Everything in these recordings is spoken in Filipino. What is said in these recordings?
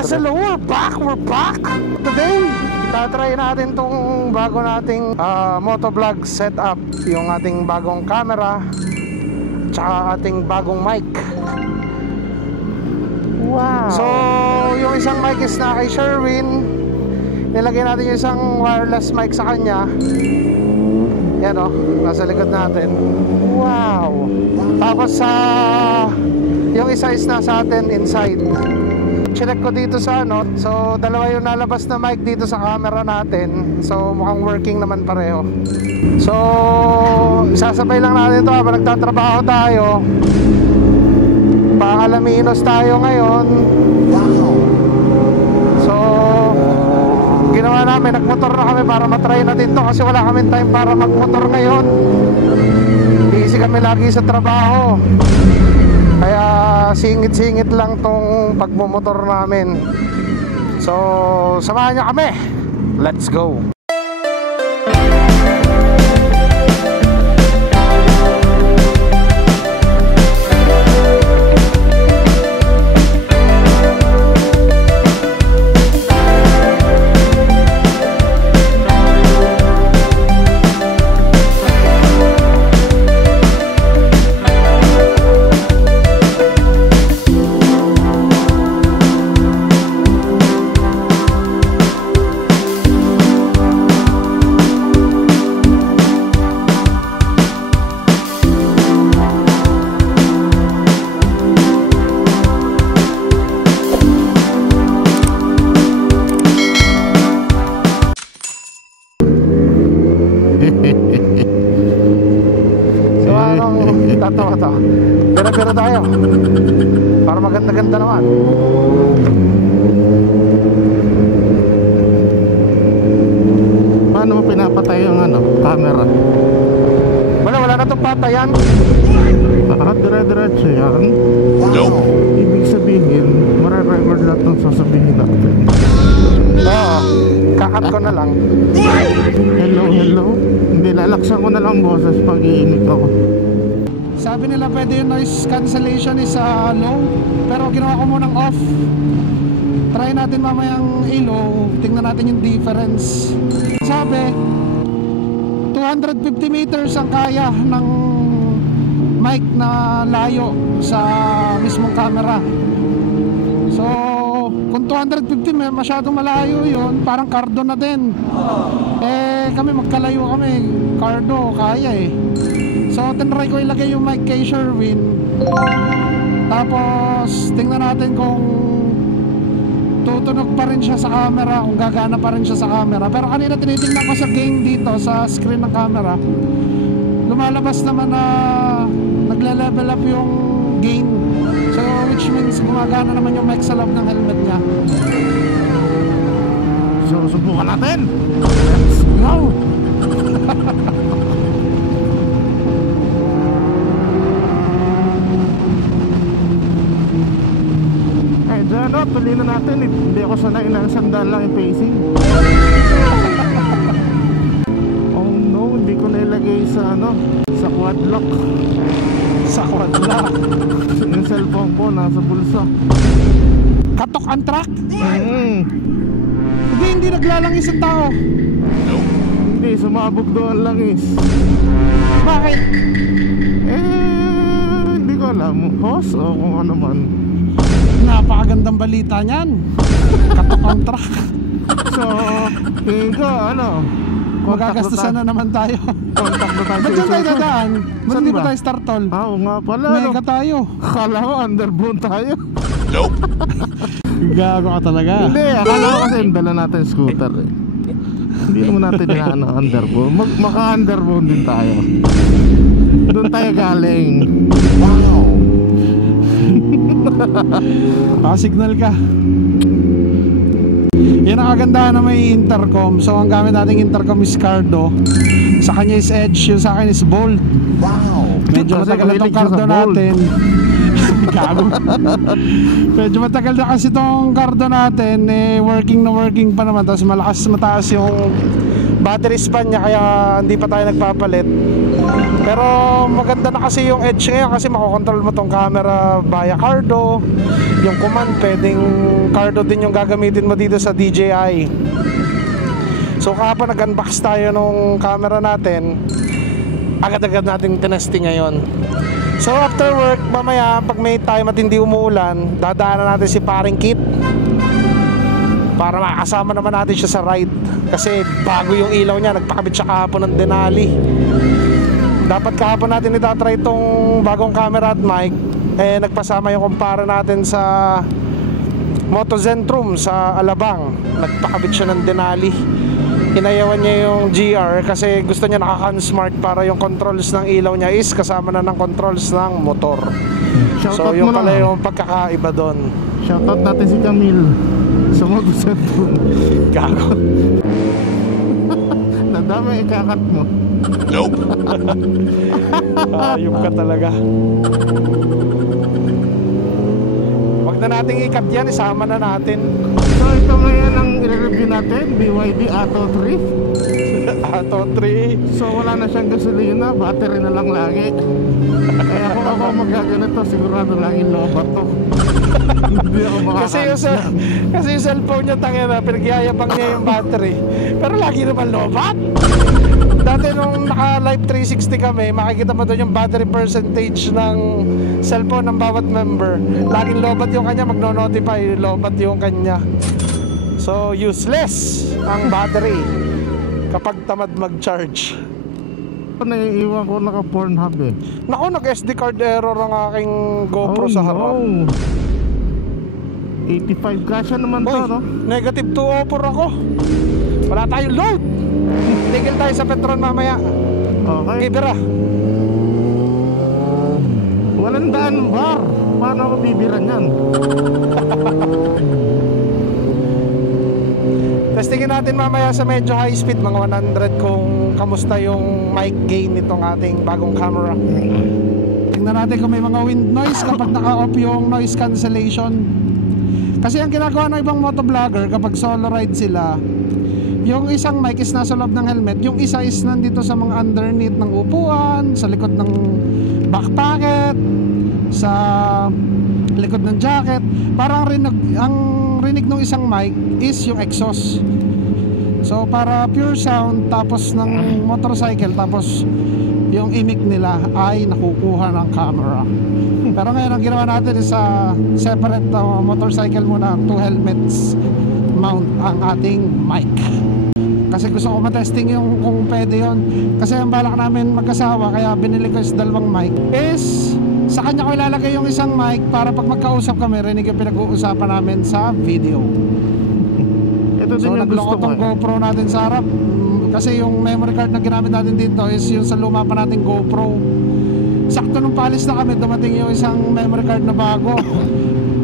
Yes, hello, we're back today. Tatry natin tong bago nating motovlog setup, yung ating bagong camera tsaka ating bagong mic. Wow. So yung isang mic is na kay Sherwin, nilagay natin yung isang wireless mic sa kanya. Yan o, nasa likod natin. Wow. Tapos yung isa is nasa atin inside. Check ko dito sa so dalawa yung nalabas na mic dito sa camera natin. So mukhang working naman pareho. So isasabay lang natin ito habang nagtatrabaho tayo. Pang-alaminos tayo ngayon. So ginawa namin, nagmotor na kami para matry natin to kasi wala kami time para magmotor ngayon. Busy kami lagi sa trabaho. Kaya singit-singit lang tong pagmumotor namin. So samahan niyo kami. Let's go. Pero tayo para maganda-ganda naman. Paano mo pinapatay yung camera? Wala na itong patayan. Dire-diretso yan. Nope. Ibig sabihin mare-record lahat ng sasabihin natin. Oo, kakat ko na lang. Hello. Hindi, lalaksan ko na lang boses pag iinit ako. Sabi nila pwede yung noise cancellation is low, pero ginawa ko munang off. Try natin mamayang i-low, tingnan natin yung difference. Sabi 250 meters ang kaya ng mic na layo sa mismong camera. So kung 250 masyadong malayo yun, parang cardo na din. Kami magkalayo kami, cardo kaya eh. So tinry ko ilagay yung mic kay Sherwin. Tapos tingnan natin kung tutunog pa rin siya sa camera, kung gagana pa rin siya sa camera. Pero kanina tinitingnan ko sa gain dito sa screen ng camera, lumalabas naman na nagle-level up yung gain. So which means gumagana naman yung mic sa loob ng helmet niya. So subukan natin. Let's go. Tuloy na natin. Hindi ako sanay na sandal lang yung pacing. Oh no, hindi ko nailagay sa sa quad lock. Sa quad lock. Yung cellphone ko nasa bulsa. Katok ang track? Hindi naglalangis ang tao. Hindi, sumabog doon langis. Bakit? Hindi ko alam. Hose o kung ano man. Napakagandang balita niyan. Katok ang truck. So tingin ko magagastusan na naman tayo. Contact na tayo. Ba't dyan tayo dadaan? Ba't hindi ba tayo start toll? Oo nga pala. Mega tayo. Akala ko underbone tayo. Nope. Gago ka talaga. Hindi, akala ko kasi dala natin scooter eh. Hindi naman natin na underbone. Maka-underbone din tayo. Doon tayo galing. Wow. Signal ka. Yan ang kagandahan na may intercom. So ang gamit nating intercom is Cardo. Sa kanya is Edge, yung sa akin is Bolt. Wow. Medyo matagal na itong Cardo natin. Gago. Medyo matagal na kasi itong Cardo natin. Working na working pa naman. Tapos mataas yung battery span niya, kaya hindi pa tayo nagpapalit. Pero maganda na kasi yung Edge ngayon kasi makokontrol mo tong camera via Cardo. Yung command pwedeng Cardo din yung gagamitin mo dito sa DJI. So kahapon nag-unbox tayo nung camera natin, agad-agad natin tinesting ngayon. So after work, mamaya pag may time at hindi umuulan, dadaanan natin si paring Kit para makasama naman natin siya sa ride. Kasi bago yung ilaw niya, nagpakabit siya kahapon ng Denali. Dapat kahapon natin itatry itong bagong camera at mic. Eh nagpasama yung kumpara natin sa Motozentrum sa Alabang. Nagpakabit siya ng Denali. Inayawan niya yung GR kasi gusto niya naka-smart para yung controls ng ilaw niya is kasama na ng controls ng motor. So yung pala yung pagkakaiba doon. Shoutout natin si Camille sa Motozentrum. Gago. Nadami ikakat mo. Nope. Ayup ka talaga. Wag na nating ikat yan, isama na natin. So ito ngayon ang i-review natin, BYD Atto 3. Atto 3. So wala na siyang gasolina, battery na lang lagi. Kaya kung ako magaganito, sigurado lagi lobat to. Hindi ako Kasi yung cellphone niya tangina, pinagyayabang niya yung battery. Pero lagi naman lobat. Dati nung naka Live 360 kami, makikita mo doon yung battery percentage ng cellphone ng bawat member. Laging lobat yung kanya, magno-notify lobat yung kanya. So useless ang battery kapag tamad mag-charge. Naiiwan ko naka Pornhub eh. Naku, nag-SD card error ang aking GoPro sa harap. 85 kasya naman to, Boy, no? negative 204 ako. Wala tayong load. Tigil tayo sa Petron mamaya. Okay. Bibira. Walang daan bar. Paano ako bibiran yan? Testingin natin mamaya sa medyo high speed, mga 100, kung kamusta yung mic gain nitong ating bagong camera. Tingnan natin kung may mga wind noise kapag naka-off yung noise cancellation. Kasi ang ginagawa ng ibang motovlogger kapag solo ride sila, yung isang mic is nasa loob ng helmet, yung isa is nandito sa mga underneath ng upuan, sa likod ng back pocket, sa likod ng jacket. Parang ang rinig ng isang mic is yung exhaust. So para pure sound tapos ng motorcycle, tapos yung imic nila ay nakukuha ng camera. Pero ngayon ang ginawa natin is separate motorcycle muna, 2 helmets mount ang ating mic. Kasi gusto ko matesting yung kung pwede yun. Kasi ang balak namin mag-asawa, kaya binili ko is 2 mic, is sa kanya ko ilalagay yung isang mic para pag magkausap kami, rinig yung pinag-uusapan namin sa video. Ito din So yung gusto nagloko ko tong GoPro natin sa harap. Kasi yung memory card na ginamit natin dito is yung sa luma pa nating GoPro. Sakto nung paalis na kami, dumating yung isang memory card na bago.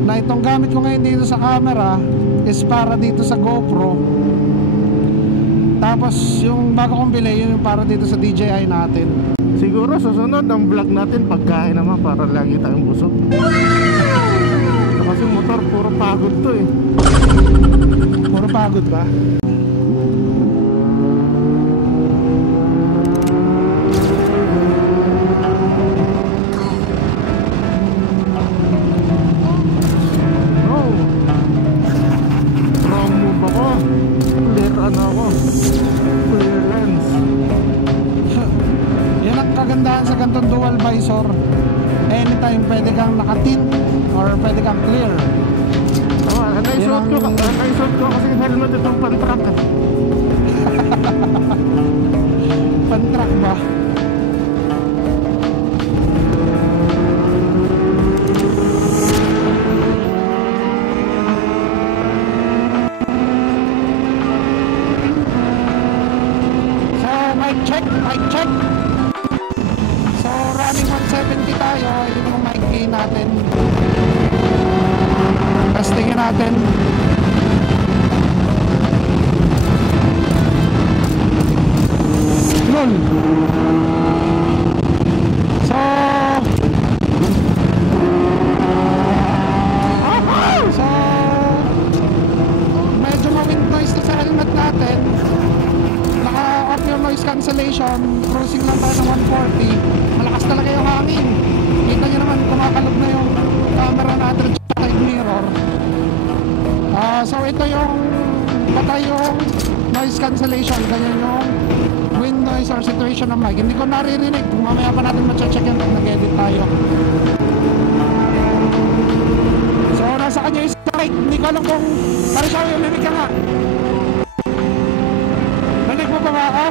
Na itong gamit ko ngayon dito sa camera is para dito sa GoPro. Tapos yung bago kong bili, yun yung para dito sa DJI natin. Siguro susunod ang vlog natin pagkain naman para lagi tayong busog. Kasi motor puro pagod to eh. Puro pagod ba? Oh, wrong move ako. Clear ano ako. Clear lens. Yan ang kagandahan sa ganitong dual visor. Anytime pwede kang naka-tint or pwede kang clear. Naisuot ko kasi helmet itong pan-truck eh. Pan-truck ba? So, mic check. So, running 170 tayo. Yun yung mic gain natin. Testingin natin. Lol. So medyo ma-wind noise na sa helmet natin. Naka-off yung noise cancellation. ngayon, cruising lang tayo ng 140. Malakas talaga yung hangin. Kita nyo naman, kumakalog na yung camera natin sa side mirror. So ito yung patay yung noise cancellation. Ganyan yung wind noise or situation ng mic. Hindi ko naririnig. Kung mamaya pa natin ma-check yan pag nag-edit tayo. So nasa kanya yung mic. Hindi ko alam kung parang siya yung mimik ka nga. Nanig mo ba ba ako?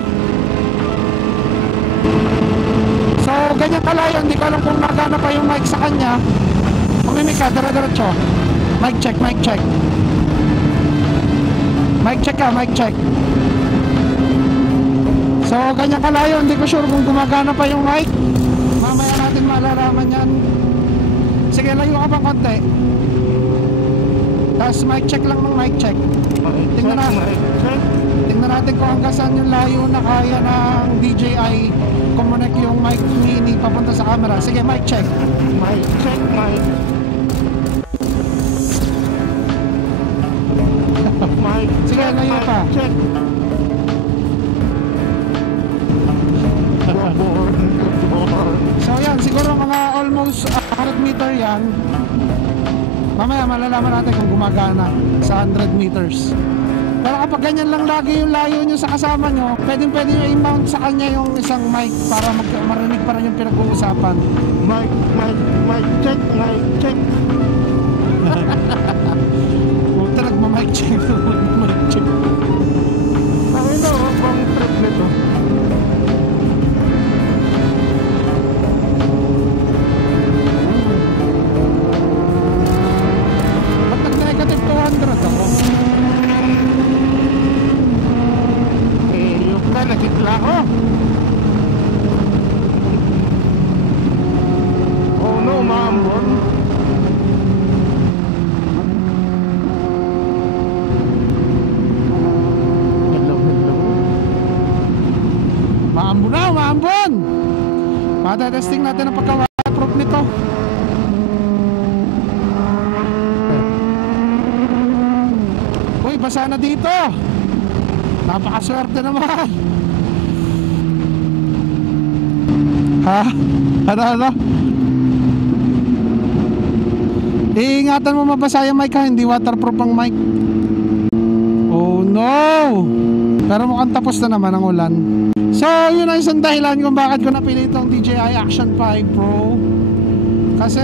So ganyan kalayo. Hindi ko alam kung nagana pa yung mic sa kanya. Pumimik ka, dara-diretso. Mic check, mic check. Mic check ka, mic check. So ganyan kalayo. Hindi ko sure kung gumagana pa yung mic. Mamaya natin malalaman yan. Sige, layo ka pang konti. Tapos mic check lang ng mic check. Tingnan natin kung hanggang saan yung layo na kaya ng DJI connect yung mic mini papunta sa camera. Sige, mic check. Mic check, mic. Mic. Sige, layo pa. Check. So yan, siguro mga almost 100 meter yan. Mamaya malalaman natin kung gumagana sa 100 meters. Pero kapag ganyan lang lagi yung layo nyo sa kasama nyo, pwede nyo i-mount sa kanya yung isang mic para marinig pa rin yung pinag-uusapan. Mic check, mic check. Puta, nagma-mic check. Mic check. Ang ito, bang trip nito. Ba't nag-negative 200 ako? Nagigla ko. Oh no, maambon. Hello. Maambon na, maambon. Matatesting natin ang pagka-waterproof nito. Uy, basa na dito. Napakaswerte naman. Ha? Ano? Iingatan mo mabasa yung mic ha. Hindi waterproof ang mic. Oh no. Pero mukhang tapos na naman ang ulan. So yun ang isang dahilan kung bakit ko napili itong DJI Action 5 Pro. Kasi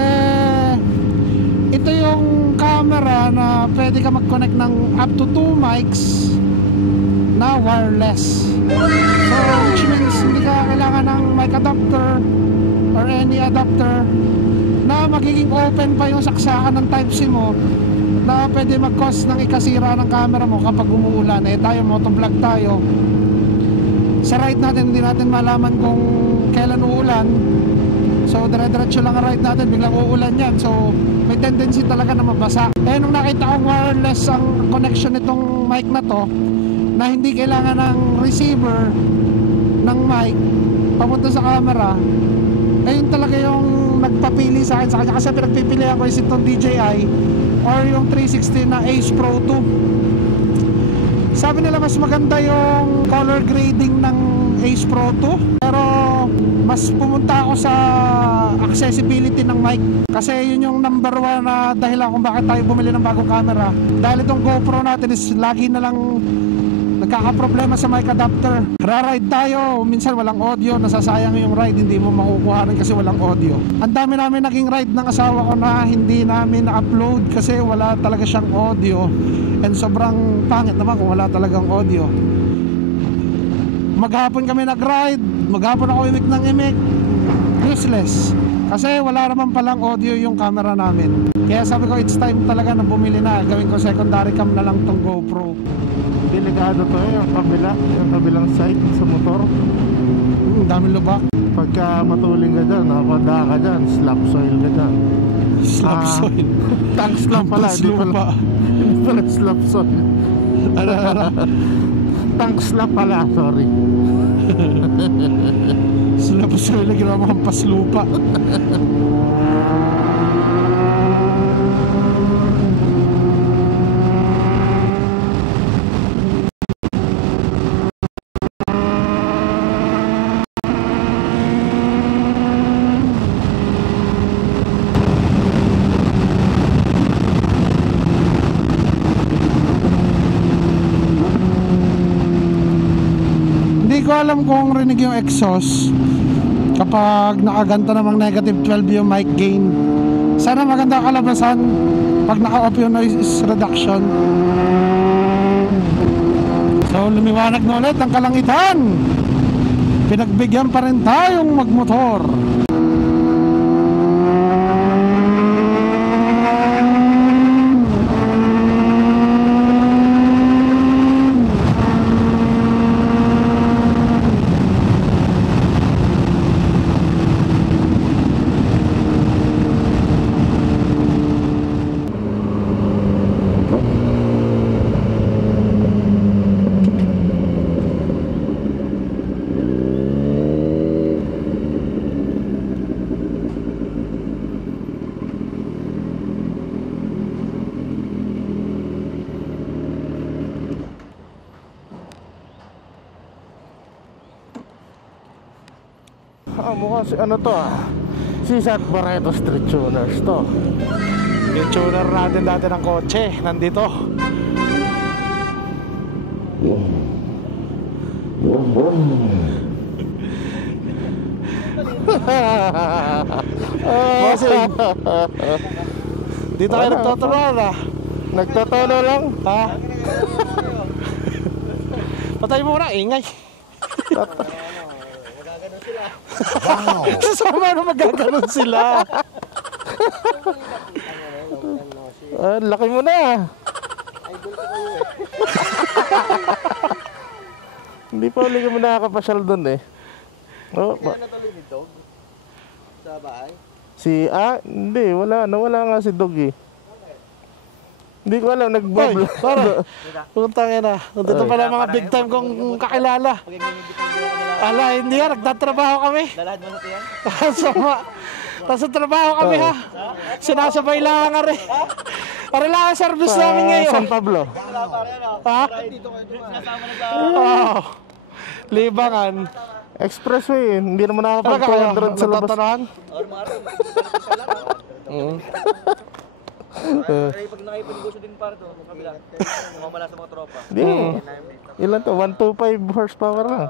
ito yung camera na pwede ka mag-connect ng up to 2 mics na wireless. So which means hindi ka kailangan ng mic adapter or any adapter na magiging open pa yung saksakan ng Type-C mo na pwede mag-cause ng ikasira ng camera mo kapag umuulan. Eh tayo, motovlog tayo. Sa ride natin, hindi natin malaman kung kailan uulan. So dire-diretso lang ang ride natin, biglang uulan yan. So may tendency talaga na mabasa. Eh nung nakita kong wireless ang connection nitong mic na to, na hindi kailangan ng receiver ng mic papunta sa camera, ayun talaga yung nagpapili sa kanya. Kasi pinagpipilian ko is itong DJI or yung 360 na Ace Pro 2. Sabi nila mas maganda yung color grading ng Ace Pro 2, pero mas pumunta ako sa accessibility ng mic kasi yun yung number 1 na dahilan kung bakit tayo bumili ng bagong camera. Dahil itong GoPro natin is lagi na lang nagkakaproblema sa mic adapter. Ra-ride tayo, minsan walang audio, nasasayang yung ride, hindi mo makukuha rin kasi walang audio. Ang dami namin naging ride ng asawa ko na hindi namin na-upload kasi wala talaga siyang audio, and sobrang pangit naman kung wala talagang audio. Maghapon kami nag-ride, maghapon ako imik, useless kasi wala naman palang audio yung camera namin. Kaya sabi ko it's time talaga na bumili na, gawin ko secondary cam na lang tong GoPro. Delikado to yung kabilang side sa motor. Daming lubak. Pagka matuling ka dyan, nakapanda ka dyan, slap soil ka dyan. Slap soil? Tank slap pala, hindi pala slap soil. Tank slap pala, sorry. Slap soil na ginawa mo hampas lupa. ko alam kung rinig yung exhaust kapag nakaganto namang negative 12 yung mic gain. Sana maganda kalabasan pag naka-off yung noise reduction. So lumiwanag na ulit ang kalangitan. Pinagbigyan pa rin tayong magmotor. Mukha si ano to si Sat Barreto Street Tuners to. Yung tuner natin dati ng kotse nandito. Bossing, dito kayo nagtotulungan ah. Nagtatono lang. Ha? Patay mo na, ingay. Wow. Sasama na magaganon sila. Laki mo na. Hindi pa uli kami nakakapasyal doon eh. Oh, natuloy ni Dog sa bahay? hindi, nawala nga si Dog eh. Hindi ko alam, Hoy, pare. Puntang ina. Nandito Oy. pala mga big time kong kakilala. Ala, hindi ha, nagtatrabaho kami. Lalad mo sa tiyan? Sama. Nasa trabaho kami ha. Sinasabay lang nga rin. Para lang ang service namin ngayon. San Pablo. Ha? Oo. Libangan. Expressway, hindi naman Talaga kayo, nakapag 200 sa labas. nagtatanahan? Or mga pag nakipag-negosyo din para to, sa kabila, mamala sa mga tropa. Hindi. Ilan to? 125 horsepower na.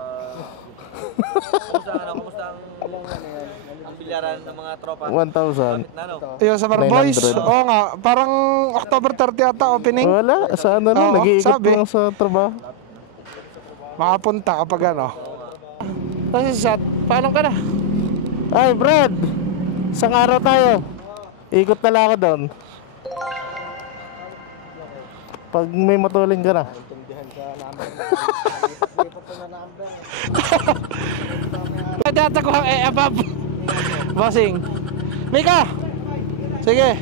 Kumusta ang bilyaran ng mga tropa? 1,000. Nano? Yung sa Barboys. 900. Oo nga, parang October 30 ata opening. Wala, sa ano na, Oo, nag-iikot sabi. lang sa trabaho. Makapunta kapag ano. Kasi Sat, paano ka na? Ay, Brad! Isang araw tayo. Ikot na lang ako doon. Pag may matuling ka na. Data ko above. Bossing. Mika! Sige.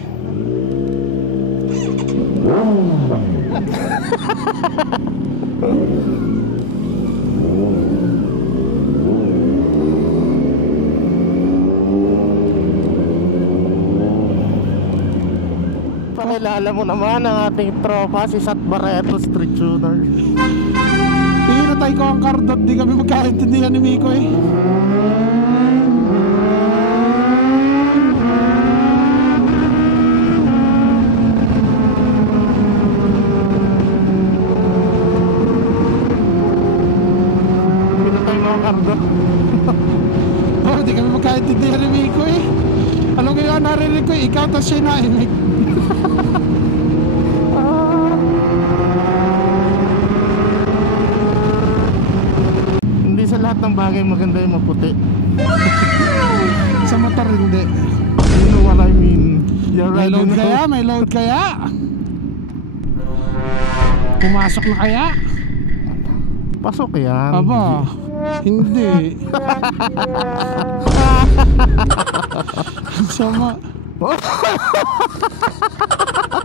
Pakilala mo naman ang ating tropa, si Sat Barreto Street Tuners. Pinatay ko ang kardot, di kami magkaintindihan ni Miko eh. Pinatay mo ang kardot. Oh, di kami magkaintindihan ni Miko eh. Alam ko yung narinig ko, ikaw tas siya naimik. Hindi sa lahat ng bagay maganda yung maputi. Sa motor hindi. You know what I mean? You're May right, load you know. kaya? May load kaya? Pumasok na kaya? Pasok yan. Aba, hindi. Sama.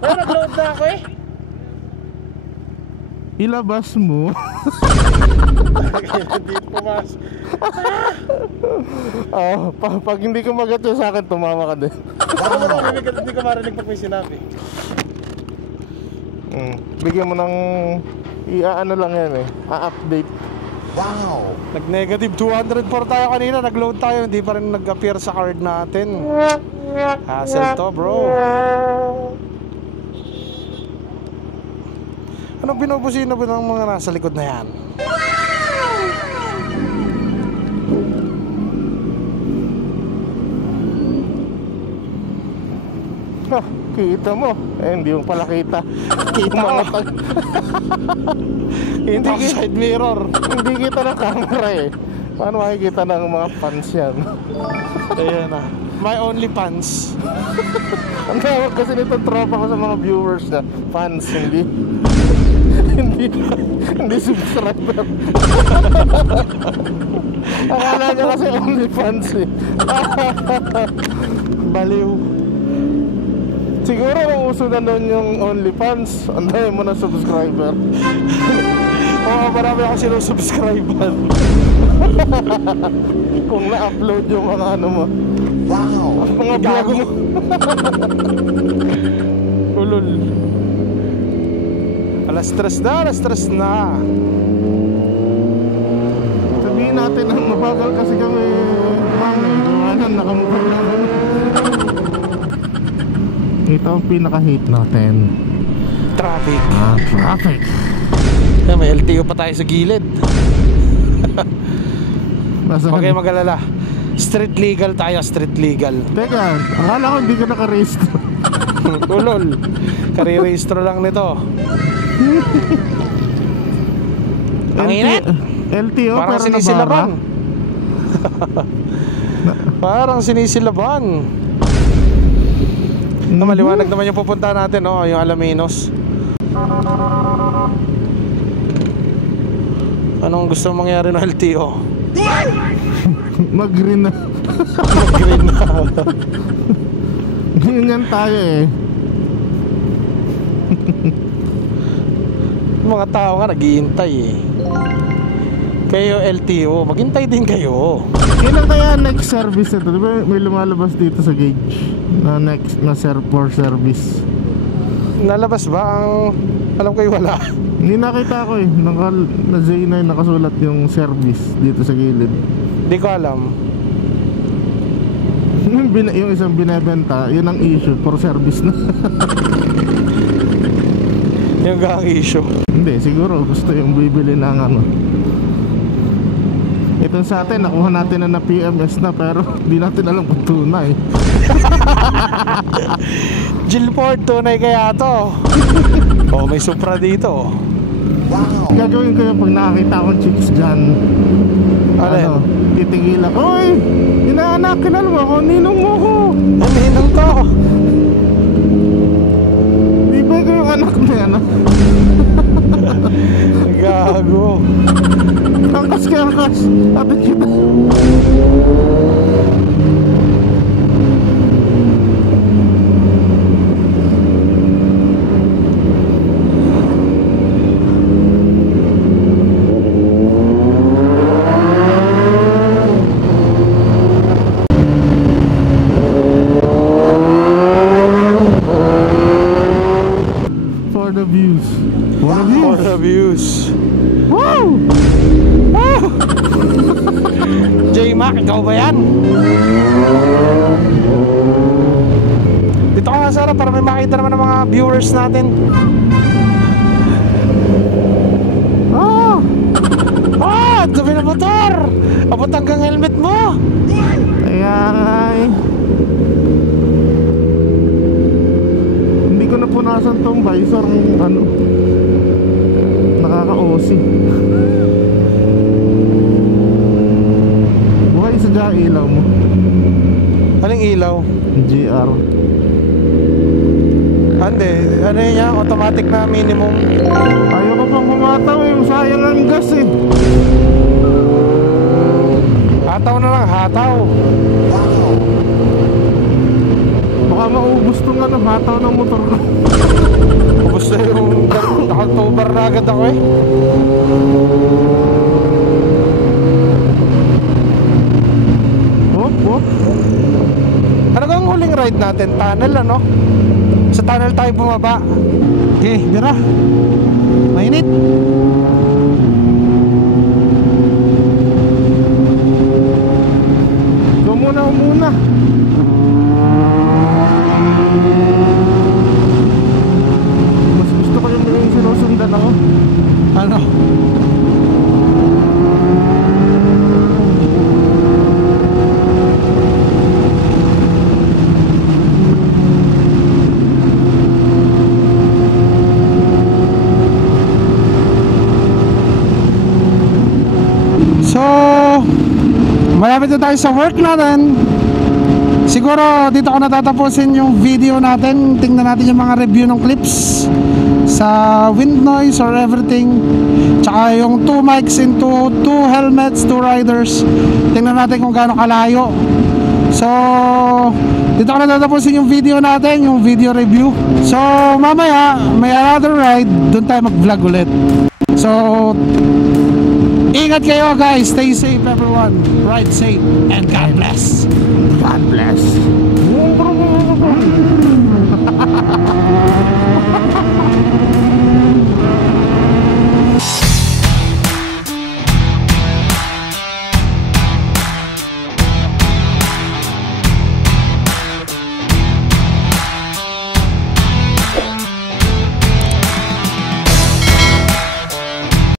Nag-load na ako eh. Ilabas mo. Hindi pumasok. Pag hindi ko magatyo sa akin, tumawa ka din. Hindi ko marinig pag may sinabi. Bigyan mo ng ano lang yan eh, update. Wow! Nag-negative 204 tayo kanina, nag-load tayo, hindi pa rin nag-appear sa card natin. Hassle to, bro. Anong binubusino ba ng mga nasa likod na yan? Kita mo. Hindi mo pala kita. Kita Mga mo. Hindi Back side mirror. Hindi kita ng camera eh. Paano makikita ng mga fans yan? Ayan na. My only fans. Ang tawag kasi nitong tropa ko sa mga viewers na fans, hindi hindi subscriber. Akala niya kasi only fans eh. Baliw. Siguro kung uso na doon yung only fans, ang dami mo na subscriber. Oo, marami akong sinusubscriber. Kung na-upload yung mga ano mo. Wow. Mga vlog mo. Ulul. Alas stress na. Sabihin natin ang mabagal kasi kami gawanan nakamukha lang. Ito ang pinaka-hate natin. Traffic. Traffic. May LTO pa tayo sa gilid. Huwag kayo mag-alala. Street legal tayo, street legal. Teka, akala ko hindi ka naka-register. Ulol. Kare-registro lang nito. Ang init. LTO Parang pero sinisilaban. nabara. Parang sinisilaban. Maliwanag naman yung pupunta natin, oh, yung Alaminos. Anong gusto mangyari ng LTO? Mag-green na. Green na. Ganyan tayo eh. Mga tao nga naghihintay eh. Kayo LTO, maghintay din kayo. Kailan kaya next service ito? Di ba may lumalabas dito sa gauge na next na for service? Nalabas ba ang... Alam ko yung wala. Hindi nakita ko eh. Na Z9 nakasulat yung service dito sa gilid. Hindi ko alam. Yung isang binebenta, yun ang issue for service na. Yung gang issue. Hindi, siguro gusto yung bibili ng ano. Ito sa atin, nakuha natin na PMS na pero di natin alam kung tunay. Gilford, tunay kaya to. Oh, may Supra dito. Wow. Gagawin ko yung pag nakakita akong chicks dyan. Alin? Titingin ako. Oy, inaanak, kilala mo ako, ninong mo ko. Ninong to. Di ba ko yung anak na yan? Gago. Angkas ka, angkas. Ate kita. For the views. For the views. For the views. Wow! Wow! J-Mac, ikaw ba yan? Dito ka nga Sarah para may makita naman ng mga viewers natin. Ah! Ah! Dami na motor! Abot hanggang helmet mo! Kaya nga eh. Hindi ko napunasan tong visor ng ano. Nakaka-OC. Buhay sa dyan ilaw mo. Anong ilaw? GR. Hindi, ano yun yan? Automatic na minimum. Ayaw ko pang kumataw eh. Sayang ang gas eh. Hataw na lang, hataw. Baka maubos tong ano, hataw ng motor ko. Ubus na yung naka-tobar na agad ako eh. Hop, hop. Ano kang huling ride natin? Tunnel ano? Sa tunnel tayo bumaba. Okay, tira. Mainit. Go muna. Mas gusto ko yung sinusundan ako. Ano? malapit na tayo sa work natin. Siguro dito ko natatapusin yung video natin. Tingnan natin yung mga review ng clips sa wind noise or everything. Tsaka yung 2 mics into 2 helmets, 2 riders. Tingnan natin kung gaano kalayo. So dito ko natatapusin yung video natin, yung video review. So mamaya may another ride, doon tayo mag vlog ulit. So ingat kayo guys, stay safe everyone, ride safe, and God bless. God bless.